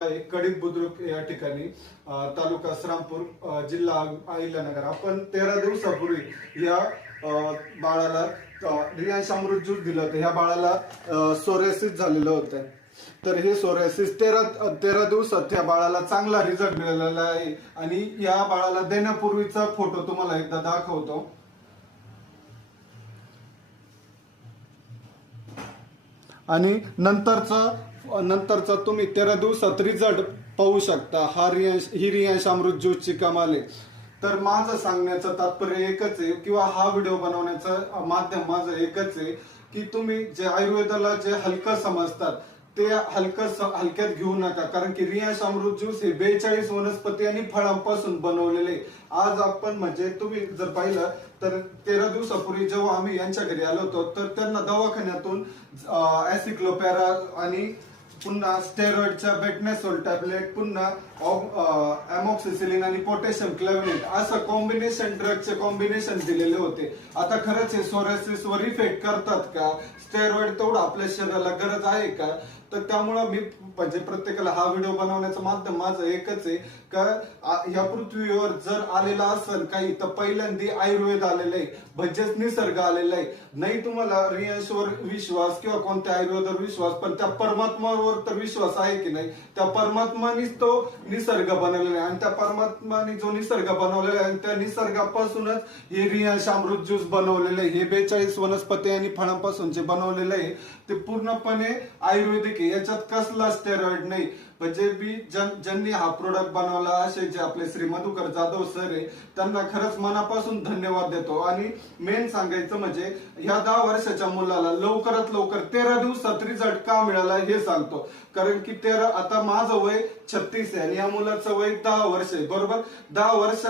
कडीत बुद्रुक या ठिकाणी तालुका श्रामपूर जिल्हा अहिल्यानगर आपण 13 दिवसापूर्वी या बाळाला रियांश अमृत ज्यूस दिलं होतं. ह्या बाळाला सोरायसिस झालेलं होतं. तर हे सोरायसिस 13 दिवसात त्या बाळाला चांगला रिझल्ट मिळालेला आहे. आणि या बाळाला देण्यापूर्वीचा फोटो तुम्हाला एकदा दाखवतो. आणि नंतरचा तुम्ही 13 दिवसात रिझल्ट पाहू शकता. ही रियांश अमृत ज्यूसची कमाल आहे. तर माझं सांगण्याचं तात्पर्य एकच आहे किंवा हा व्हिडिओ बनवण्याचं माध्यम माझं एकच आहे की तुम्ही जे आयुर्वेदाला जे हलकं समजतात ते हलक्यात घेऊ नका. कारण की रियांश अमृत ज्यूस हे 42 वनस्पती आणि फळांपासून बनवलेले. आज आपण म्हणजे तुम्ही जर पाहिलं तर 13 दिवसापूर्वी जेव्हा आम्ही यांच्या घरी आलो होतो तर त्यांना दवाखान्यातून ऍसिक्लोपॅरा आणि पुन्हा स्टेरॉइडच्या बेटनेसोल टॅबलेट, पुन्हा अमॉक्सिसिलिन आणि पोटॅशियम क्लॅव्हनेट असं कॉम्बिनेशन ड्रगचे कॉम्बिनेशन दिलेले होते. आता खरंच हे सोरायसिस वर इफेक्ट करतात का? स्टेरॉइड तेवढं आपल्या शरीराला गरज आहे का? तर त्यामुळं मी म्हणजे प्रत्येकाला हा व्हिडिओ बनवण्याचं माध्यम माझं एकच आहे का या पृथ्वीवर जर आलेला असेल काही तर पहिल्यांदा आयुर्वेद आलेलं आहे, म्हणजेच निसर्ग आलेला आहे. नाही तुम्हाला रियांशवर विश्वास किंवा कोणत्या आयुर्वेदावर विश्वास, पण त्या परमात्मावर तर विश्वास आहे की नाही? त्या परमात्मानीच तो निसर्ग बनवलेला आहे आणि त्या परमात्माने जो निसर्ग बनवलेला आहे त्या निसर्गापासूनच हे रियांश अमृत ज्यूस बनवलेलं आहे. हे 42 वनस्पती आणि फळांपासून जे बनवलेलं आहे ते पूर्णपणे आयुर्वेदिक आहे. याच्यात कसला स्टेरॉइड नाही. म्हणजे ज्यांनी हा प्रोडक्ट बनवला असे जे आपले श्री मधुकर जाधव सर आहे त्यांना खरंच मनापासून धन्यवाद देतो. आणि मेन सांगायचं म्हणजे ह्या 10 वर्षाच्या मुलाला लवकरात लवकर 13 दिवसात रिझल्ट का मिळाला हे सांगतो. कारण की आता माझं वय 36 आहे आणि या मुलाचं वय 10 वर्ष आहे. बरोबर 10 वर्ष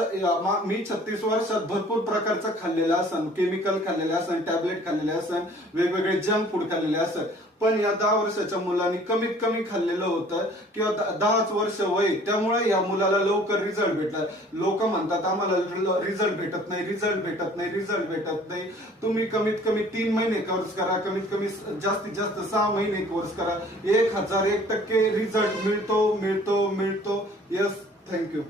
मी 36 वर्षात भरपूर प्रकारचं खाल्लेलं असन, केमिकल खाल्लेलं असन, टॅबलेट खाल्लेले असन, वेगवेगळे जंक फूड खाल्लेले असन. पण या 10 वर्षाच्या मुलांनी कमीत कमी खाल्लेलं होतं किंवा 10च वर्ष वय, त्यामुळे या मुलाला लवकर रिझल्ट भेटला. लोक म्हणतात आम्हाला रिझल्ट भेटत नाही. तुम्ही कमीत कमी 3 महिने कोर्स करा, कमीत कमी जास्तीत जास्त 6 महिने कोर्स करा. 1001% रिझल्ट मिळतो. Yes, thank you.